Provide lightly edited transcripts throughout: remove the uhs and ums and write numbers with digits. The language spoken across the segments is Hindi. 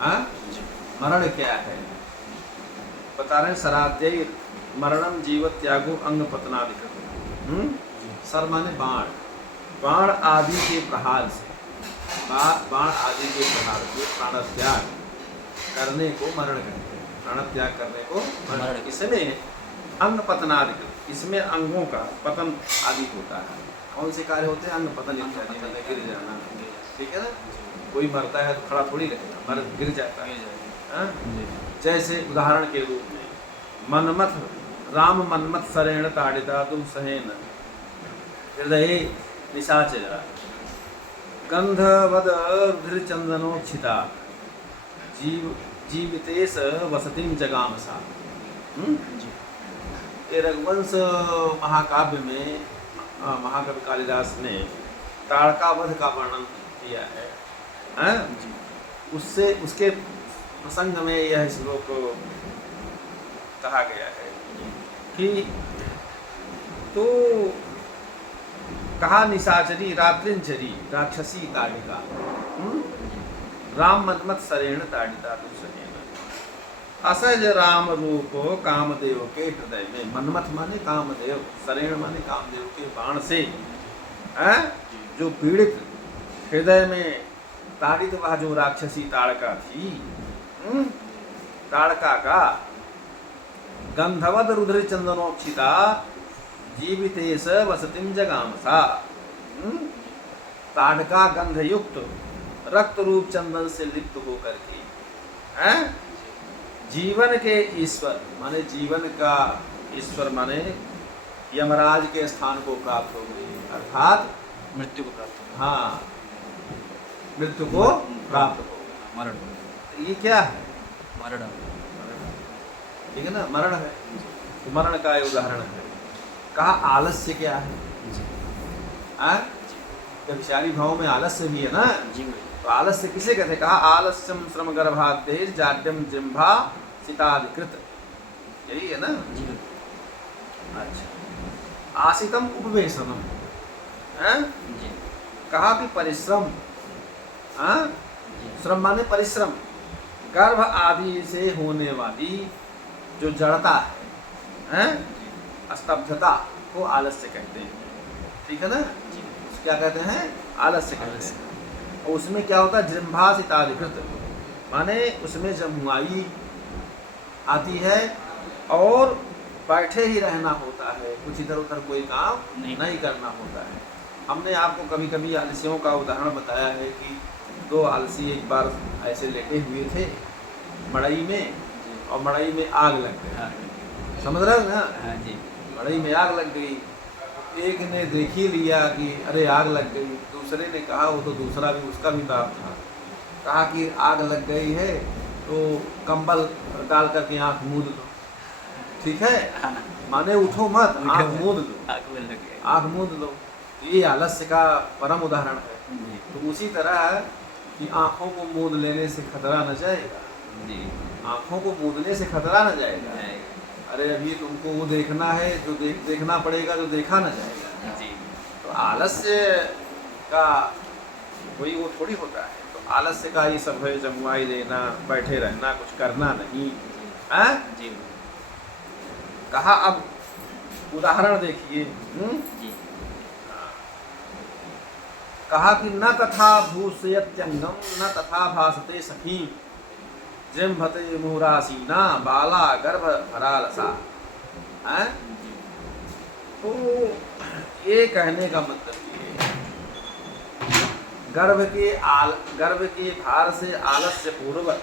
हाँ? मरण क्या है? बता रहे हैं सराद्य मरणम जीव त्यागो अंग पतनादिकृत। सर माने बाण, बाण आदि के प्रहार से, बाण आदि के प्रहार से प्राण त्याग करने को मरण कहते हैं। प्राण त्याग करने को मरण। इसमें अंग पतनादिकृत, इसमें अंगों का पतन आदि होता है। कौन से कार्य होते हैं? अंग पतन इत्यादि, मतलब गिर जाना। ठीक है ना? कोई मरता है तो खड़ा थोड़ी रहेगा, मर गिर जाता है। हाँ? जैसे उदाहरण के रूप में मनमथ राम मनमथ सरेण ताड़िता तुम सहेन हृदय निशाचरा गंधवद रुधिर चंदनोक्षिता जीव जीवितेश वसतिम जगामसा। ये रघुवंश महाकाव्य में महाकवि कालिदास ने ताड़का वध का वर्णन किया है। हैं? उससे उसके प्रसंग में यह श्लोक कहा गया है कि तो कहा निशाचरी रात्रिंचरी राक्षसी ताड़िका राम मनमथ सरेण ताड़िता तु सहेन। असज राम रूप कामदेव के हृदय में, मनमथ माने कामदेव, सरेण माने कामदेव के बाण से जो पीड़ित हृदय में ताड़ित वह जो राक्षसी ताड़का थी, ताड़का का गंधवद रुद्र चंदनोक्षिता जीवितेश वसतिम जगामसा। ताड़का गंधयुक्त रक्त रूप चंदन से लिप्त होकर के जीवन के ईश्वर माने जीवन का ईश्वर माने यमराज के स्थान को प्राप्त हो गई, अर्थात मृत्यु को प्राप्त हो। हाँ, मृत्यु को प्राप्त हो। मरण, ये क्या है? मरण, ठीक है ना? मरण है। तो मरण का एक उदाहरण है। कहा आलस्य क्या है? व्यभिचारी भाव में आलस्य भी है ना। तो आलस्य किसे कहते हैं? कहा आलस्यम श्रम गर्भादेश जाड्यम जिम्भा सिताधिकृत, यही है ना। अच्छा, आसितम उपवेशनम, कहा कि परिश्रम, श्रम माने परिश्रम, गर्भ आदि से होने वाली जो जड़ता है, स्तब्धता को आलस्य कहते हैं। ठीक है ना? क्या कहते हैं? आलस्य कहते हैं। और उसमें क्या होता है? जृंभासिताधिकृत माने उसमें जमुआई आती है और बैठे ही रहना होता है, कुछ इधर उधर कोई काम नहीं करना होता है। हमने आपको कभी कभी आलसियों का उदाहरण बताया है कि दो आलसी एक बार ऐसे लेटे हुए थे मड़ई में, और मड़ई में आग लग गई। समझ रहे हो ना? हाँ जी। मड़ई में आग लग गई। एक ने देख ही लिया कि अरे आग लग गई, दूसरे ने कहा, वो तो दूसरा भी, उसका भी बाप था, कहा कि आग लग गई है तो कंबल डाल करके आँख मूंद दो। ठीक है? माने उठो मत, आँख मूंद दो, आँख मूंद दो। तो ये आलस्य का परम उदाहरण है। तो उसी तरह है कि आँखों को मूंद लेने से खतरा न जाएगा, आँखों को मूंदने से खतरा न जाएगा। अरे अभी तुमको वो देखना है जो देखना पड़ेगा, जो देखा न जाएगा। तो आलस्य का कोई वो थोड़ी होता है। तो आलस्य का ये सब है, जमुआई लेना, बैठे रहना, कुछ करना नहीं। जी। कहा अब उदाहरण देखिए। कहा कि न तथा भूषयत्यंगम न तथा भासते सखी जृंभते मुहुरासीना बाला गर्भ भरालसा। तो ये कहने का मतलब ये, गर्भ के भार से आलस्य पूर्वक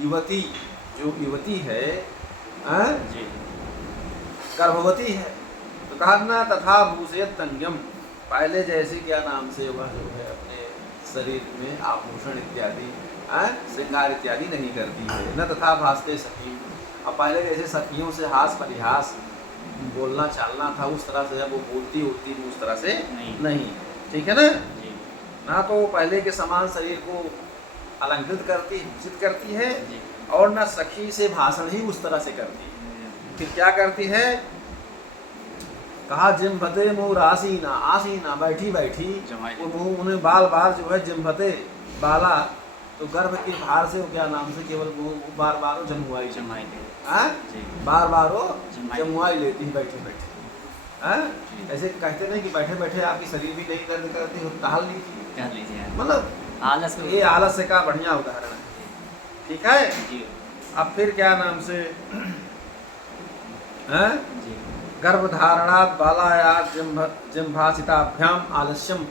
युवती, जो युवती है जी, गर्भवती है, तो कहा ना तथा भूषयत्यंगम, पहले जैसे क्या नाम से वह जो है अपने शरीर में आभूषण इत्यादि श्रृंगार इत्यादि नहीं करती है। न तथा भासते सखी, अब पहले जैसे सखियों से हास परिहास बोलना चालना था, उस तरह से जब वो बोलती होती उस तरह से नहीं। ठीक है ना? ना तो पहले के समान शरीर को अलंकृत करती, भूषित करती है, और न सखी से भाषण ही उस तरह से करती है। फिर क्या करती है? कहा जिम्भते मुँह आसीना, आसीना बैठी बैठी वो मुँह, उन्हें बाल बाल जो है जिम्भते बाला तो गर्भ के भार से वो क्या नाम से केवल वो बार बार वो जमुआई जमाई ले हाँ जी बार बार वो जमाई जमुआई लेती है बैठे बैठे हाँ जी। ऐसे कहते नहीं कि बैठे बैठे आपकी शरीर भी नहीं दर्द करती हो टहल लीजिए कर लीजिए मतलब आलस को ये आलस्य का बढ़िया उदाहरण है ठीक है जी अब फिर क्या नाम से हैं जी गर्भधारणात् बालायात् जिह्वासिताभ्याम आलस्यम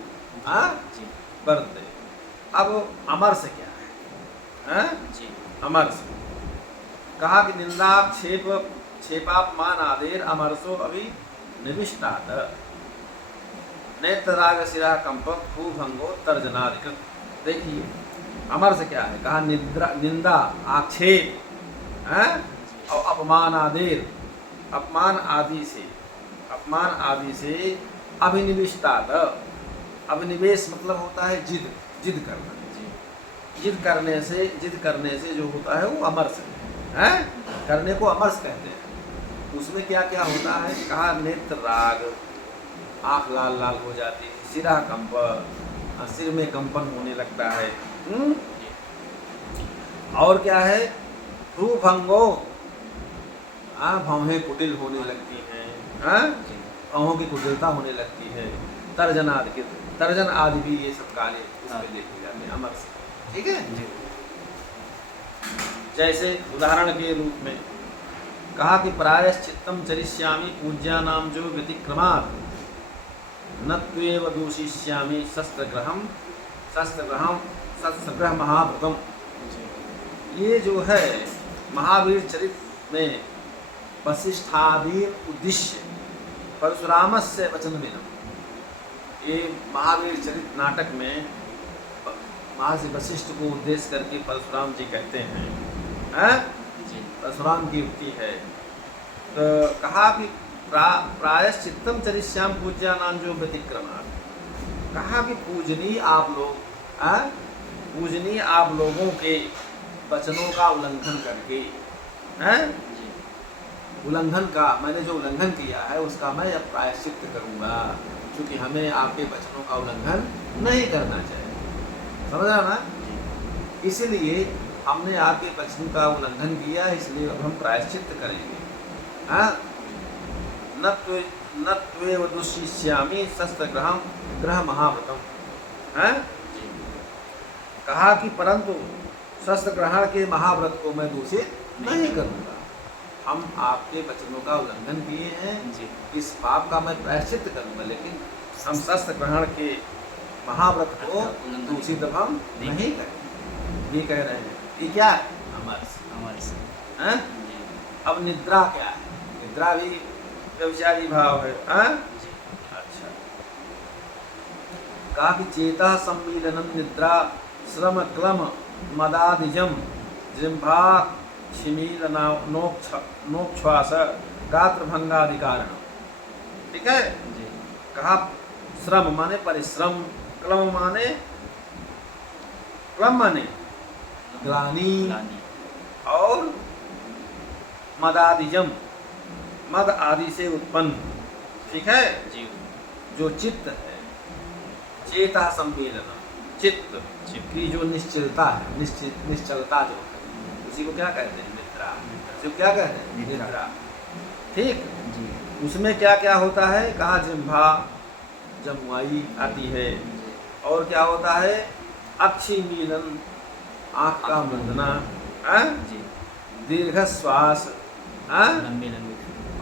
हाँ जी बरते अब अमर से क्या है हैं जी अमर से कहा कि निंदा क्षेप क्षेपापमान आदेर अमरसो अभी निविष्टात नेत्रराग शिरा कंपक भूभंगो तर्जनादिकृत देखिए अमर से क्या है कहा निंदा आक्षेप हैं और अपमान आदेर अपमान आदि से अभिनिविष्टात अभिनिवेश मतलब होता है जिद करना जी जिद करने से जो होता है वो अमर से हैं करने को अमर से कहते हैं उसमें क्या क्या होता है कहा नेत्र राग आँख लाल लाल हो जाती है सिरा कंप सिर में कंपन होने लगता है और क्या है भ्रूभंगो भौहें कुटिल होने लगती हैं हाँ जी भौहों की कुटिलता होने लगती है तर्जन आदि भी ये सब काले इसमें देखे जाते हैं अमर से ठीक है जी जैसे उदाहरण के रूप में कहा कि प्रायश्चित्तम चरिष्यामि पूज्यानाम जो व्यतिक्रमात् न त्वेव दूषिष्यामि शस्त्रग्रह महाभृतम ये जो है महावीर चरित्र में वशिष्ठादीन उद्देश्य परशुरामस्य वचनमिदं ये महावीर चरित्र नाटक में महर्षि वशिष्ठ को उद्देश्य करके परशुराम जी कहते हैं हैं जी परशुराम की युक्ति है तो कहा कि प्रायश्चित्तम चरिष्याम पूज्यानाम जो व्यतिक्रमात् कहा कि पूजनीय आप लोगों के वचनों का उल्लंघन करके हैं जी उल्लंघन का मैंने जो उल्लंघन किया है उसका मैं अब प्रायश्चित्त करूँगा क्योंकि हमें आपके वचनों का उल्लंघन नहीं करना चाहिए समझा ना जी इसलिए हमने आपके वचन का उल्लंघन किया इसलिए अब हम प्रायश्चित्त करेंगे हाँ न त्वेव दुष्यिष्यामि शस्त्रग्रह महाव्रतम हैं जी कहा कि परंतु शस्त्र ग्रहण के महाव्रत को मैं दूषित नहीं करूँगा हम आपके वचनों का उल्लंघन किए हैं जी इस पाप का मैं प्रायश्चित्त करूँगा लेकिन हम शस्त्र ग्रहण के महाव्रत को दूषित अब हम नहीं करेंगे ये कह रहे हैं कि क्या है अमर हमारे से हैं जी अब निद्रा क्या है निद्रा भी व्यभिचारी भाव है हैं जी अच्छा कहा कि चेता सम्मीलनम निद्रा श्रम क्लम मदादिजम जिह्वा नोक्ष्वास गात्रभंगादि कारण ठीक है जी कहा श्रम माने परिश्रम क्लम माने ग्लानि लानी और मदादिजम मद आदि से उत्पन्न ठीक है जी जो चित्त है चेता सम्मीलन चित्त की जो निश्चलता है निश्चलता जो है उसी को क्या कहते हैं निद्रा उसी को क्या कहते हैं निद्रा ठीक जी उसमें क्या क्या होता है कहा जिह्वा जमुआई आती है और क्या होता है अक्षी मीलन आँख का मुंदना जी दीर्घ श्वास लंबी लंबी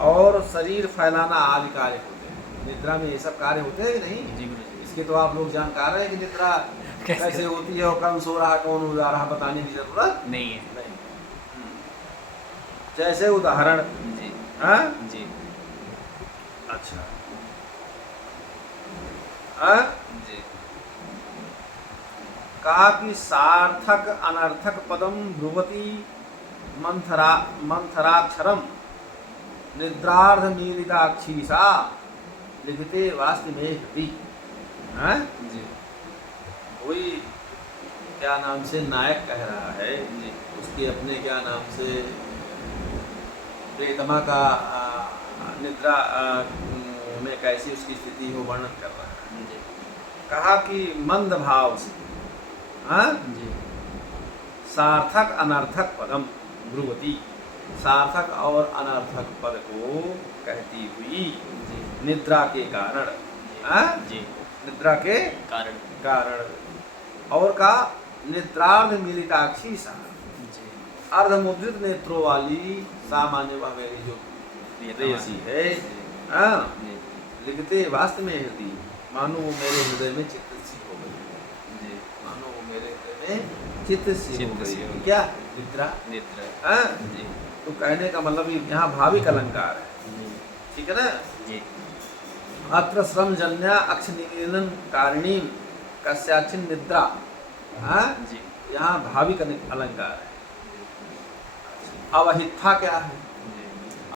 और शरीर फैलाना आदि कार्य होते हैं निद्रा में ये सब कार्य होते हैं कि नहीं जी गुरु जी इसके तो आप लोग जानकार हैं कि निद्रा कैसे होती है और कौन सो रहा कौन उड़ा रहा बताने की जरूरत नहीं है नहीं जैसे उदाहरण जी हाँ जी अच्छा हाँ जी कहा कि सार्थक अनर्थक पदम ब्रुवती मंथराक्षरम निद्रार्ध मीलिताक्षी सा लिखते वास्तव में घटी हैं जी कोई क्या नाम से नायक कह रहा है जी उसके अपने क्या नाम से प्रियतमा का निद्रा में कैसी उसकी स्थिति हो वर्णन कर रहा है जी कहा कि मंद भाव से हाँ जी सार्थक अनर्थक पदम ब्रुवती, सार्थक और अनर्थक पद को कहती हुई जी निद्रा के कारण, हाँ? जी निद्रा के कारण कारण और का नेत्रार्ध मिलिताक्षी सा, जी अर्धमुद्रित नेत्रों वाली सामान्य वह मेरी जो प्रेयसी है, हाँ? जी लिखते वास्तव में हृदय मानो वो मेरे हृदय में चित्त सी हो गई, जी मानो वो मेरे हृदय में चित्त सी हो चित्त सी गई। हो गई। क्या निद्रा, निद्रा हाँ? जी तो कहने का मतलब यहाँ भाविक अलंकार है, जी ठीक है ना। जी अत्र श्रमजन्या अक्ष निमीलन कारिणी कस्याचिन निद्रा, हाँ? जी यहाँ भाविक अलंकार है। अवहित्था क्या है?